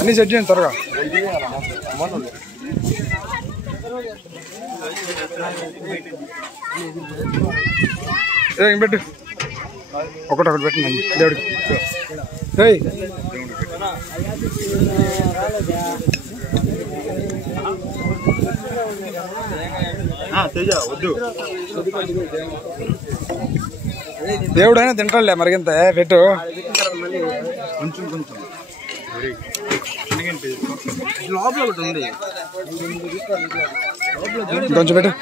అన్నీ సెట్ చేయండి త్వరగా. పెట్టు ఒకటి పెట్టండి దేవుడికి. దేవుడైనా తింటాడులే మరిగింత పెట్టు. కొంచెం కొంచెం లోపల ఒకటి ఉంది, కొంచెం పెట్టు.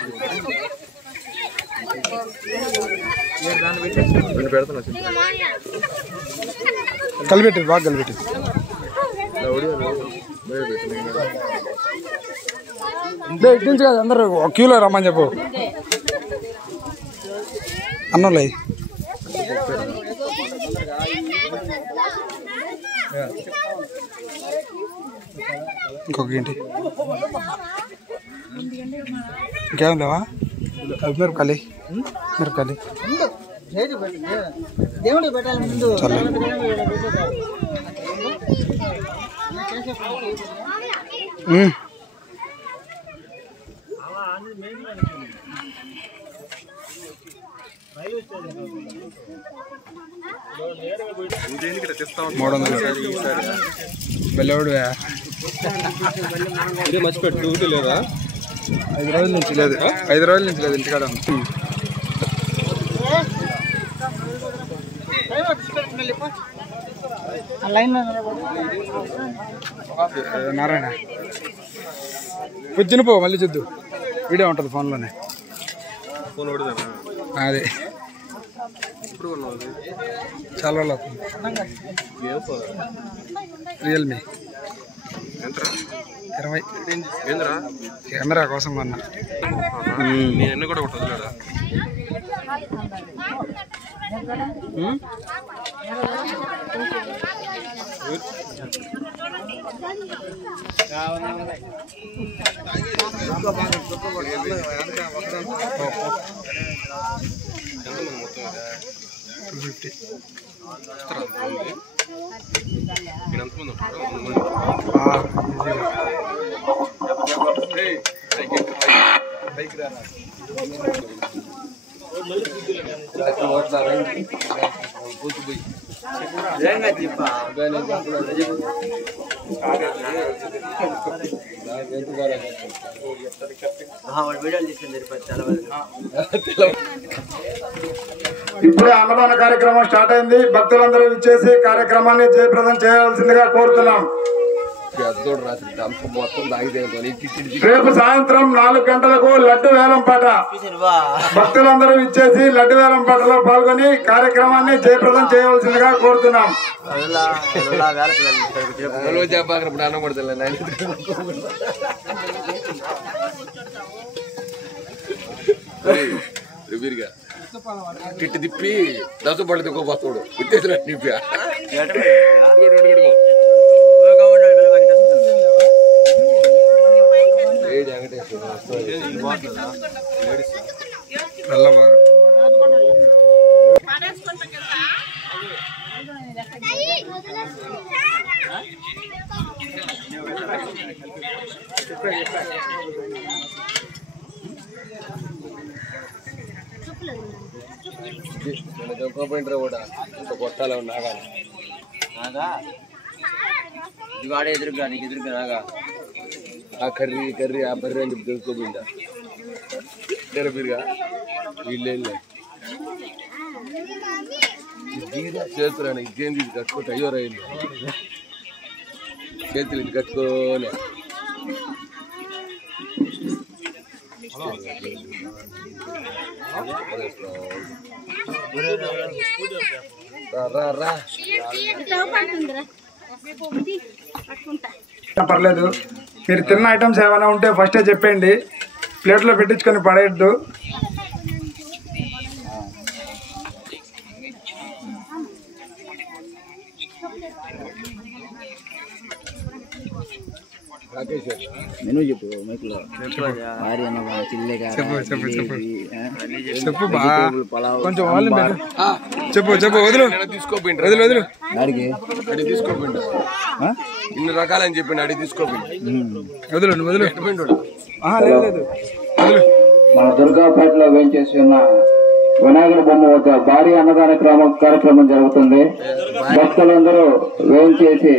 కలిపెట్టు, బాగా కలిపెట్టు. ఇటు నుంచి కాదు, అందరూ ఒక క్యూలో రమ్మని చెప్పు. అన్నంలో ఇంకొక ఏంటి ఇంకేం లేవా? మిరపకాయలు మిరపకాయలు బెల్లవుడువా మర్చిపెట్టు లేదా? 5 రోజుల నుంచి లేదు, 5 రోజుల నుంచి లేదు ఇంటికాడ. నారాయణ పొద్దున పో, మళ్ళీ చూద్దు. వీడియో ఉంటుంది ఫోన్లోనే. అదే చాలా రోజులు అవుతుంది. రియల్మీ 20 కెమెరా కోసం కొన్నా. కూడా ఇప్పుడే అన్నదాన కార్యక్రమం స్టార్ట్ అయింది. భక్తులందరూ ఇచ్చేసి కార్యక్రమాన్ని జయప్రదం చేయాల్సిందిగా కోరుతున్నాం. రేపు సాయంత్రం 4 గంటలకు లడ్డు వేలం పాట. భక్తులందరూ ఇచ్చేసి లడ్డు వేలం పాటలో పాల్గొని కార్యక్రమాన్ని జయప్రదం చేయవలసిందిగా కోరుతున్నాం. టిట్టి తిప్పి దశ పళ్ళు తిప్పబోతాడు ఉత్తేసినట్టు నిప్పి పోయింటారా కూడా ఇంత కొట్టాలి నాగా నాగా ఇది వాడే ఎదురుగా నీకు ఎదురుగా నాగా ఆ కర్రీ కర్రీ ఆ బర్రీ అని చెప్పి తెలుసుకోపోయిందా తెరపిరుగా వీళ్ళే చేతురాని ఇదేంది ఇది కట్టుకుంటే అయ్యో రైలు చేతులు ఇది కట్టుకోలే పర్లేదు, మీరు తిన్న ఐటమ్స్ ఏమైనా ఉంటే ఫస్టే చెప్పండి, ప్లేట్లో పెట్టించుకొని పడేయద్దు. నేను చెప్పు మైక్లో భారీ అన్న చిల్లెగా చెప్పు బా కొంచెం వాళ్ళు చెప్పు చెప్పు వదులు తీసుకోపోయింది వదులు వదులు అడిగి తీసుకోపోయిండు ఇన్ని రకాలని చెప్పిండు అడిగి తీసుకోపోయింది వదులు వదులు లేదు లేదు వదులు. మన దుర్గాపేటలో వేంచేసి ఉన్న వినాయకుడి బొమ్మ వద్ద భారీ అన్నదాన కార్యక్రమం జరుగుతుంది. భక్తులందరూ వేంచేసి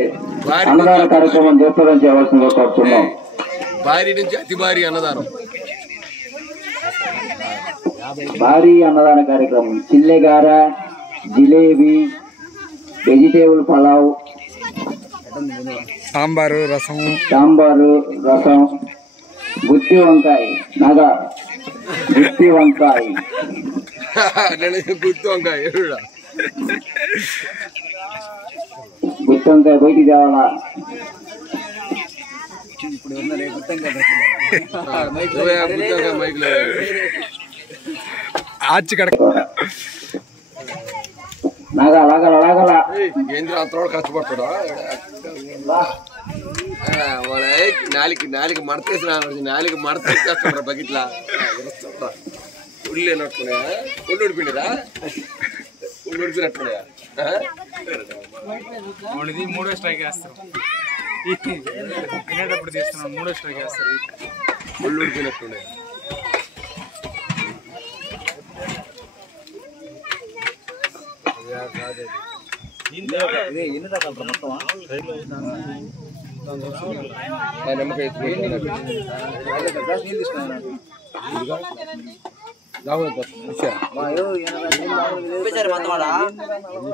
అన్నదాన కార్యక్రమం జరుపుదం చేయవలసిందిగా కోరుతున్నాం. భారీ నుంచి అతి భారీ అన్నదానం భారీ అన్నదాన కార్యక్రమం చిల్లెగార, జిలేబీ, వెజిటేబుల్ పలావ్, సాంబారు రసం గుత్తి వంకాయ గుత్తి వంకాయ బయటికి తేవాలా. ఆచి కడ లాగల కేంద్ర అంతలో కష్టపడతాడా నాలుగు మడతేసి నాలుగు మడతేస్తాడు బకెట్లా ఉల్లి నట్టుకునే ఉల్లు ఉడిపిండిరా ఉల్లు ఉడిపినట్టునే మూడో స్ట్రైక్ వేస్తారు తినేటప్పుడు తీస్తున్నాం మూడో స్ట్రైక్ వేస్తారు ఉల్లు ఉడిపినట్టునే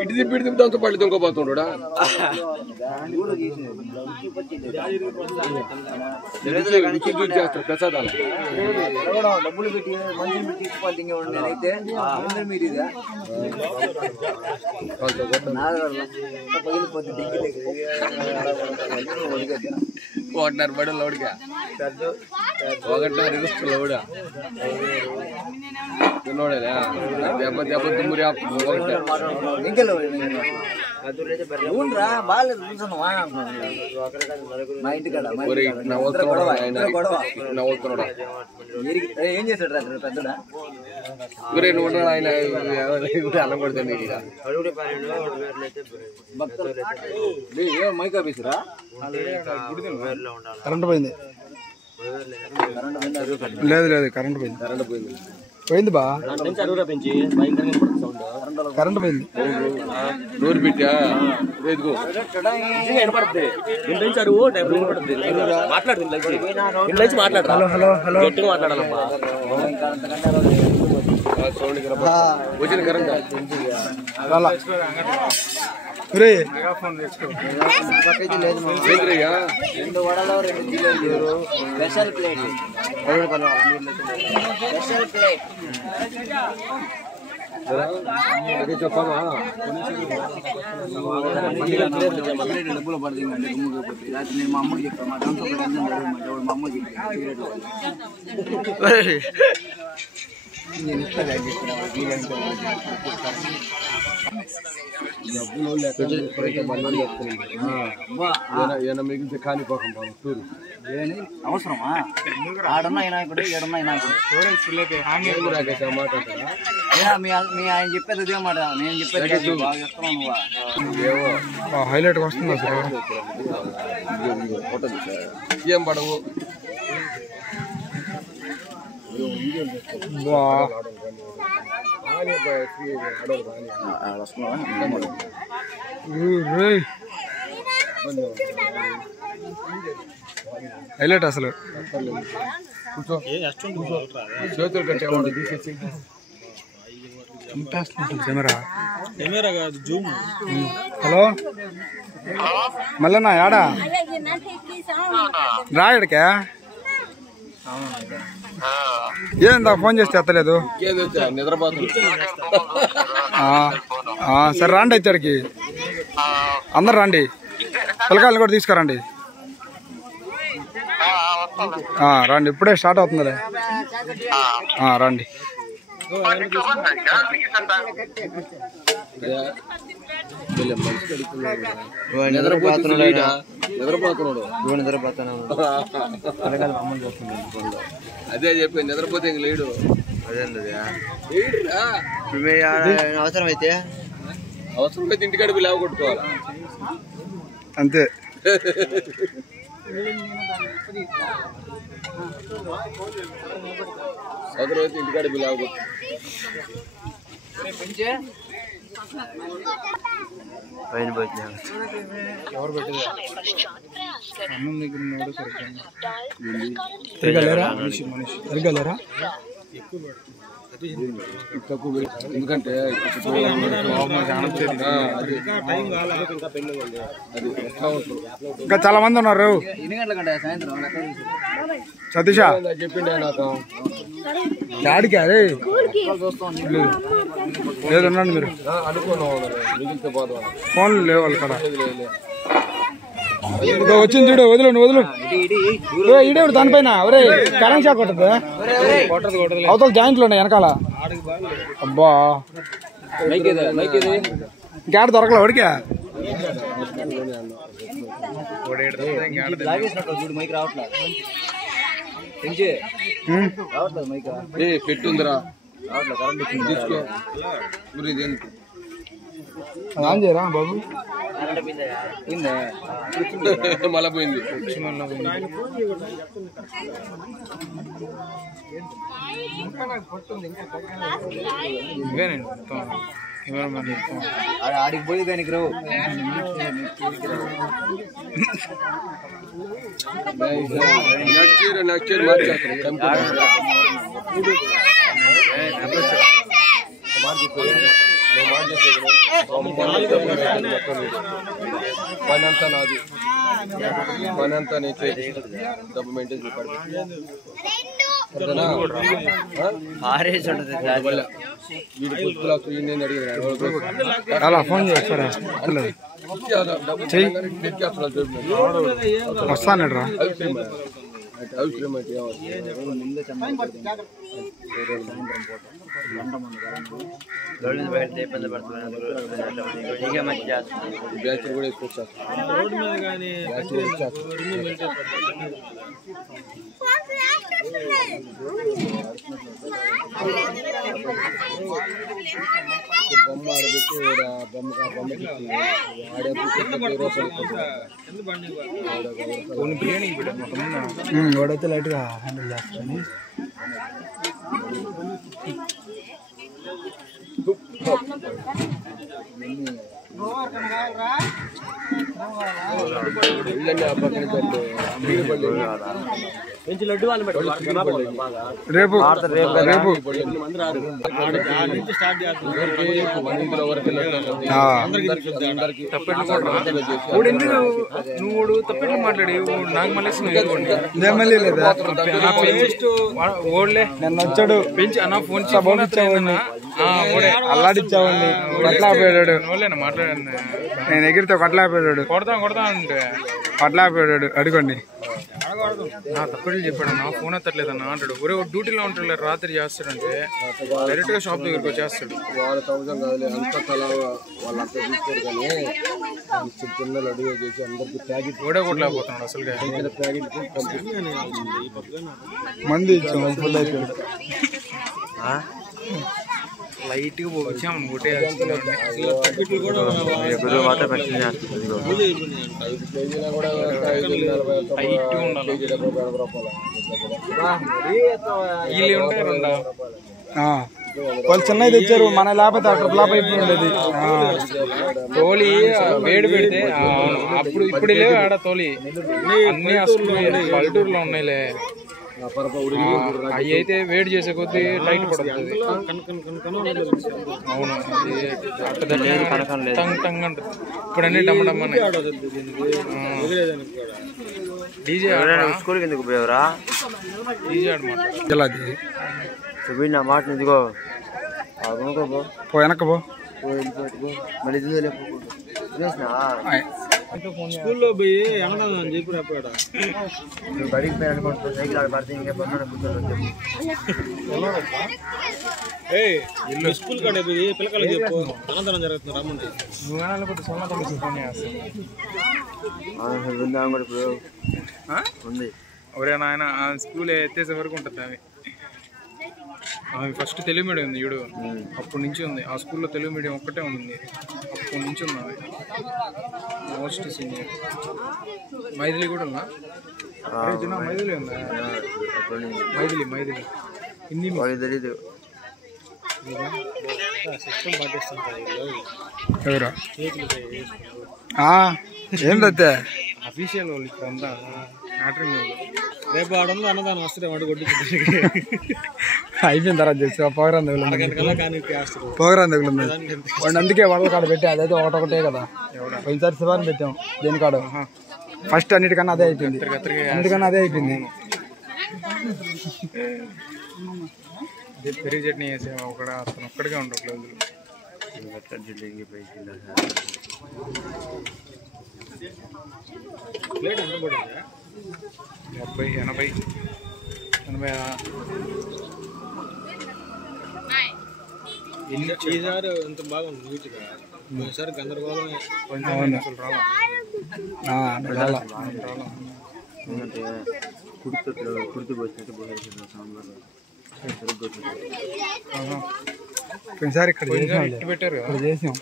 ఇటు తిప్పి దాంతో పళ్ళు దొంగపోతుండా చేస్తాడు ప్రసాదాలు డబ్బులు పెట్టి మంచి తీసుకోవాలి నేనైతే మీరు ఒకటిన్నర బడి లోడుగా ఒకటిన్నర ఇరుస్తు లోడా తిన్నోడేనా దెబ్బ దెబ్బ తుమ్మురి నవ్వుతున్నాడా ఏం చేశాడు పెద్దడా నువ్వు ఆయన అన్నం కొడతాను మైకా పీసురా కరెంట్ పోయింది లేదు లేదు కరెంట్ పోయింది పోయింది బా కరెంట్ పోయింది నూరు బిట్టా హలో హలో హలో వచ్చిన కరెంట్ రెండు వడలు 2 జిలేబీలు స్పెషల్ ప్లేట్ చెప్పమా డబ్బులు పడుతుంది నేను మా అమ్మకి చెప్పాను మా దాంతో మా అమ్మ మిగిలితే కానిపోకం టూరు అవసరమా ఆడున్న వినాయకుడు ఏడున్న వినాయకుడు మీ ఆయన చెప్పేది అదే మాట నేను చెప్పేది బాగా చెప్తున్నాను హైలైట్ వస్తుంది అసలు ఏం పడవు హైలైట్ అసలు చేతులు కట్టేవాడు తీసేసి కెమెరా కాదు జూమ్. హలో మల్లన్న యాడా రాయడికా ఏందా ఫోన్ చేస్తే ఎత్తలేదు సరే రండి అయితే అక్కడికి అందరు రండి పిల్లకాయలు కూడా తీసుకురండి రండి ఇప్పుడే స్టార్ట్ అవుతుందిలే రండి నిద్రపోతున్నాడు. అదే చెప్పి నిద్రపోతే ఇంక లేడు. అవసరమైతే ఇంటికాడ లేవ కొట్టుకోవాలి అంతే. అవసరమైతే ఇంటికాడ లేవ కొట్టు. ఎవరు పెట్టేది అన్నం దగ్గర ఉన్నాడు సరిగ్గా తిరగలేరా మనిషి తిరగలేరా ఎందుకంటే ఇంకా చాలా మంది ఉన్నారు. సతీషా చెప్పిండే నాకు డాడీకి అదే లేదు ఉన్నాను మీరు అనుకున్నావు మిగిలితే పోదాం. ఫోన్లు లేవు వాళ్ళు కదా. వచ్చింది చూడు, వదులు ఇడే దానిపైన ఒరే కరెంట్ షాక్ కొట్టదు. అవతల జాయింట్లు ఉన్నాయి వెనకాల. అబ్బా ఇంకేడ దొరకలే వాడికా. పెట్టుందిరా తీసుకో. ఆన్ చేయరా బాబు. మళ్ళా పోయింది. ఆడికి పోయి దానికి రావు. Next year మార్చేస్తాను. పనంతా నాది, పనంతా నేను డబ్బు మెయింటైన్ అలా ఫోన్ చేస్తారా వస్తాను రా. బ్యాచ్ కూడా ఎక్కువ బొమ్మ ఆడబెట్టి బొమ్మకి వాడైతే లైట్ గా హ్యాండిల్ చేస్తాను. రేపు నువ్వు తప్పెట్లు మాట్లాడి నాకు మళ్ళీ లేదా నన్ను వచ్చాడు పెంచి అన్న ఫోన్ ఇచ్చావాడిని అల్లాడిచ్చావాడిని కొట్లాపోయాడు. నేను ఎగిరితే కొట్లాపోయాడు కొట్లాపోయాడు. అడుకోండి నా తప్పట్లు చెప్పాడు. నా ఫోన్ ఎత్తట్లేదన్నా అంటాడు. ఒరే డ్యూటీలో ఉంటాడు రాత్రి చేస్తాడంటే డైరెక్ట్ గా షాప్ దగ్గరకు వచ్చేస్తాడు. వాళ్ళ సంవత్సరం కాదులే అంత తలా వాళ్ళంతా తీసుకోరు కానీ పిల్లలు అడుగు చేసి అందరికి ప్యాకెట్ కూడా కొట్టలేకపోతున్నాడు. అసలు ప్యాకెట్ మంది ఇచ్చాము ఫుల్ అయిపోయాడు. లైట్ గా వచ్చాము కొట్టే 5 కేజీలు కూడా 5 వాళ్ళు చిన్నవి తెచ్చారు. మన లేకపోతే అక్కడ ఫ్లాప్ అయిపోయి ఉండేది. తోలి వేడి పెడితే అప్పుడు ఇప్పుడు లేవు ఆడ తోలి అన్ని అసలు పల్లెటూరులో ఉన్నాయిలే. అవి అయితే వేడి చేసే కొద్దీ టైట్ పడుతుంది. అవును టంగ్ టంగ్ అంటుంది. ఇప్పుడు అన్ని డమ్మడమ్మని డీజే స్కూల్కి ఎందుకు పోయావరా? డీజే ఆడమాట నా మాట ఇదిగో పో వెనక్కి పో మళ్ళీ స్కూల్లో పోయి అన్నదానం అని చెప్పి అప్పుడు బడికి పోయి అనుకుంటూ సైకిల్ ఆడ పడితే ఇంకా పక్కన కూర్చోండి. స్కూల్ కాడ పోయి పిల్లకాయలు చెప్పు అన్నదానం జరుగుతుంది రమ్మంటే విందాం కూడా ఇప్పుడు ఉంది. ఒరే నాయన స్కూల్ ఎత్తేసే వరకు ఉంటుంది ఆమె ఫస్ట్ తెలుగు మీడియం ఉంది చూడు, అప్పటి నుంచి ఉంది ఆ స్కూల్లో తెలుగు మీడియం ఒక్కటే ఉంది, అప్పటి నుంచి ఉంది ఆమె మోస్ట్ సీనియర్. మైథిలి కూడా ఉందా? మైథిలి ఉందా? మైథిలి హిందీ తెలీదు. ఎవరా ఏంటంటే అఫీషియల్ వాళ్ళు ఇక్కడ అంతా మ్యాటరింగ్ వాళ్ళు. రేపు ఆడంలో అన్నదానం వస్తే వాడు కొట్టి అయిపోయిన తర్వాత చేసి ప్రోగ్రామ్ తగులుంది వాడు, అందుకే వాళ్ళ కాడ పెట్టి అదైతే ఒకటొకటే కదా. పోయినసారి శివాన్ని పెట్టాం దేని కాడ ఫస్ట్ అన్నిటికన్నా అదే అయిపోయింది, అన్నిటికన్నా అదే అయిపోయింది. పెరుగు చట్నీ వేసాము ఒకడ, అతను ఒక్కడిగా ఉండవు క్లోజులు. 70, 80, 80. ఈసారి ఇంత బాగుంది నీట్గా, ఈసారి గందరగోళం అసలు రాలా. ఈసారి ఇక్కడ పెట్టారు చేసాం,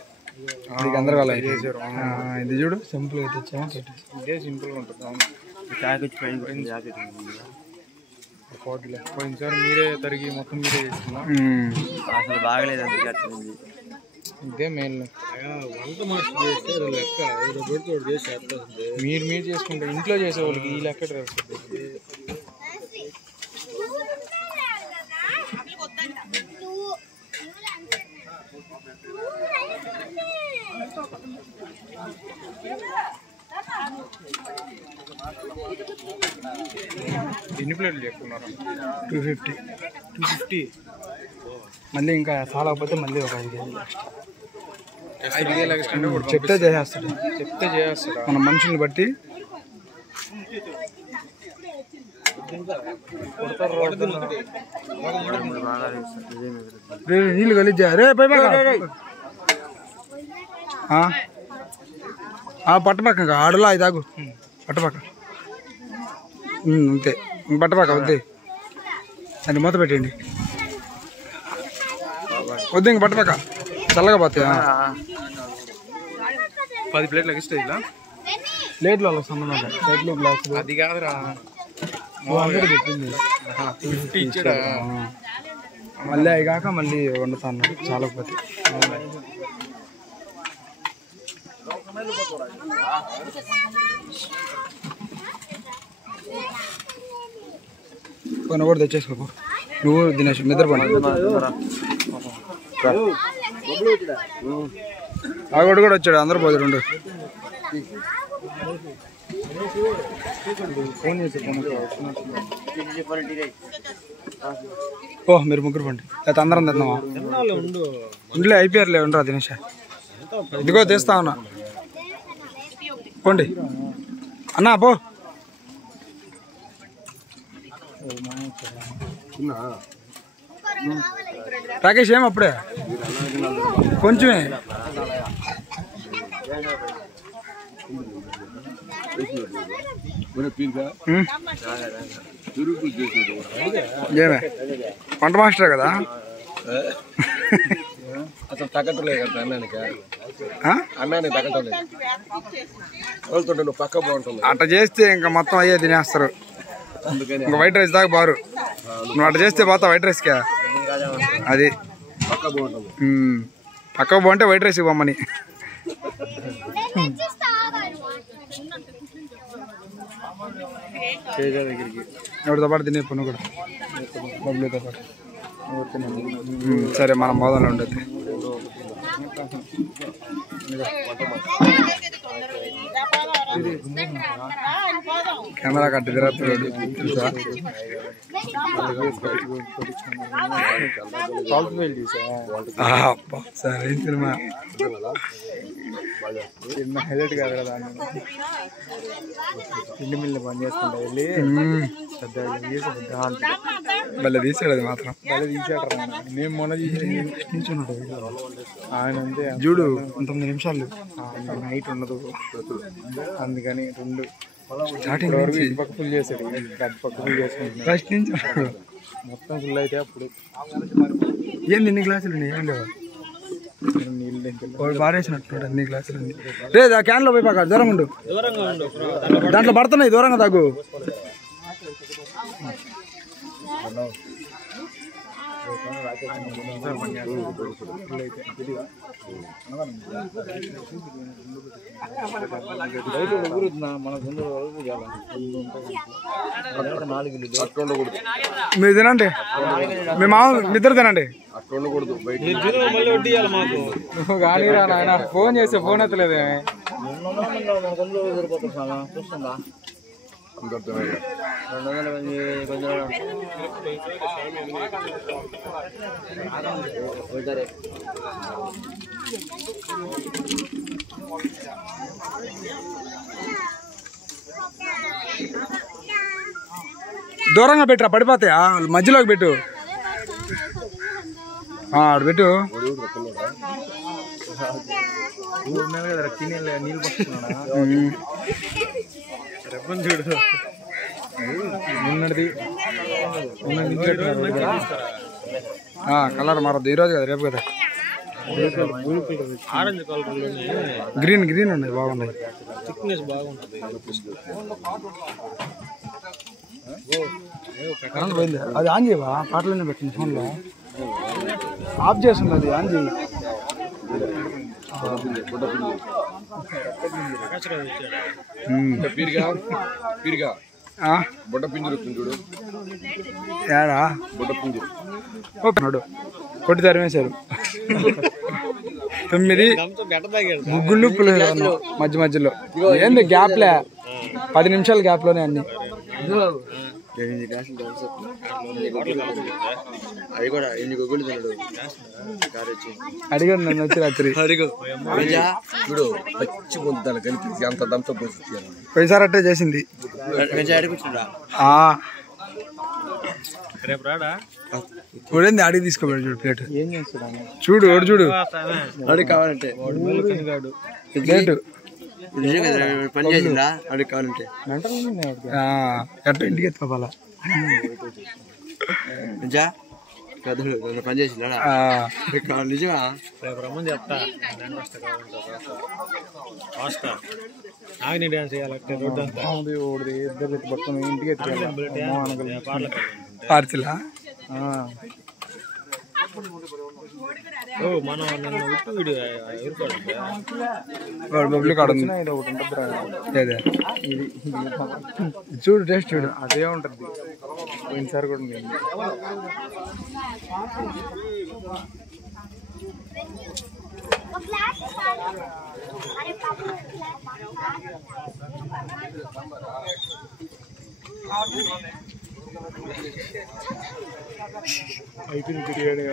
గందరగోళం చేశారు. ఇది చూడు సింపుల్ అయితే ఇదే సింపుల్గా ఉంటుంది. పోయినసారి మీరే తరిగి మొత్తం మీరే చేసుకున్నాం, అసలు బాగలేదు. ఇదే మెయిన్ వంట మాస్టర్ చేస్తే లెక్క మీరు చేసుకుంటే ఇంట్లో చేసే వాళ్ళకి ఈ లెక్క వస్తుంది. ఎన్ని ప్లేట్లు చెప్పుకున్నారు? 250. మళ్ళీ ఇంకా చాలకపోతే మళ్ళీ ఒక 5 కేజీలు ఎక్స్ట్రా చెప్తే చేసేస్తాడు, మన మనుషుల్ని బట్టి. నీళ్ళు కలిజా రే పట్టపక్క ఆడలా అది తాగు పట్టపక్క అంతే, పట్టపక్క వద్దే అది మూత పెట్టండి, వద్దు ఇంక పట్టపక్క చల్లగా పోతాయా. 10 ప్లేట్లు ఎక్స్ట్రా ఇలా ప్లేట్లు వాళ్ళకి సంబంధం ప్లేట్లు గ్లాసులు అది కాదురా చెప్పింది 50 ఇచ్చాడా. మళ్ళీ అవి కాక మళ్ళీ వండుతాను చాలకపోతే. కొన్ని కూడా తెచ్చేసుకో నువ్వు దినేష్ నిద్రపోండి. ఆగోడు కూడా వచ్చాడు, అందరూ పోదు రెండు. ఫోన్ చేసి ఓ మీరు ముగ్గురు పండి అయితే అందరం తిన్నావా? ఇంట్లో అయిపోయారులే ఉండరా దినేష్, ఇదిగో తీస్తా ఉన్నా పోండి అన్నా పో. రాకేష్ ఏం అప్పుడే కొంచెమే ఏమే వంట మాస్టర్ కదా అసలు తగ్గట్లేదు కదా అన్నానికి, అన్నానికి తగ్గట్లేదు. వెళ్తుంటే నువ్వు పక్క బాగుంటుంది. అట్లా చేస్తే ఇంకా మొత్తం అయ్యే తినేస్తారు. ఇంకా వైట్ రైస్ దాకా బారు, నువ్వు అట్లా చేస్తే పోతా వైట్ రైస్కా అది పక్క బాగుంటుంది. పక్క బాగుంటే వైట్ రైస్ ఇవ్వమని. ఎవరితో పాటు తినే పన్ను కూడా బబ్బులతో పాటు. సరే మనం మోదంలో ఉండదు. కెమెరా కట్టి తిరుగుతున్నాడు తెలుసా. సరే సినిమా చిన్న హైలైట్ కాదు కదా పిండి మిల్లు పని చేసుకుంటా వెళ్ళి భలే తీసాడు అది మాత్రం భలే తీసాడు మేము మొన్న తీసాడు ఆయన అంతే చూడు 9 నిమిషాలు నైట్ ఉండదు అందుకని 2 స్టార్టింగ్ పక్క ఫుల్ చేశాడు పక్క ఫుల్ చేసుకుంటున్నాడు ఫస్ట్ నుంచి మొత్తం ఫుల్ అయితే అప్పుడు ఏంది ఎన్ని గ్లాసులు ఉన్నాయి ఏం లేవా బారేసినట్టు అన్ని గ్లాసులు లేదు ఆ క్యాన్లో పోయి పాక దూరంగా ఉండు దాంట్లో పడుతున్నాయి దూరంగా తగ్గు మీరు తినండి మీ మామ నిద్ర తినండి కానీ రా నాయన ఫోన్ చేస్తే ఫోన్ ఎత్తలేదు దూరంగా పెట్టరా పడిపోతాయా మధ్యలోకి పెట్టు ఆడు పెట్టు నీళ్ళు చూడు నిన్నది కలర్ మారద్దు ఈరోజు కదా రేపు కదా గ్రీన్ గ్రీన్ ఉన్నాయి బాగున్నాయి పోయింది అది ఆన్ చేయవా పాటలోనే పెట్టింది ఫోన్లో ఆఫ్ చేస్తుంది అది ఆన్ చేయి ఏడా కొట్టి తరిమేశారు 9 ముగ్గుళ్ళు మధ్య మధ్యలో ఏంది గ్యాప్లే 10 నిమిషాల గ్యాప్ లోనే అన్ని అడిగాడు నన్ను వచ్చి రాత్రి పోయిసారి అట్టే చేసింది చూడండి అడిగి తీసుకోబెడు చూడు ప్లేట్ చూడు ఓడి చూడు అడిగి కావాలంటే ప్లేట్ పని చేసిందా అడిగి కావాలంటే ఎట్ట ఇంటికి ఎత్తుకోవాలా నిజా పని చేసిందా నిజమా రమ్మని చెప్తా ఆగిన డాన్స్ చేయాలంటే రోడ్డు అంతా ఇద్దరు పక్కన ఇంటికి ఎత్తుకోవాలి పార్సిలా మనం ఉప్పు వీడియో బబ్లు కాడ అదే చూడు టేస్ట్ చూడు అదే ఉంటుంది పోయినసారి కూడా ఉంది అయిపోయింది బిర్యానీ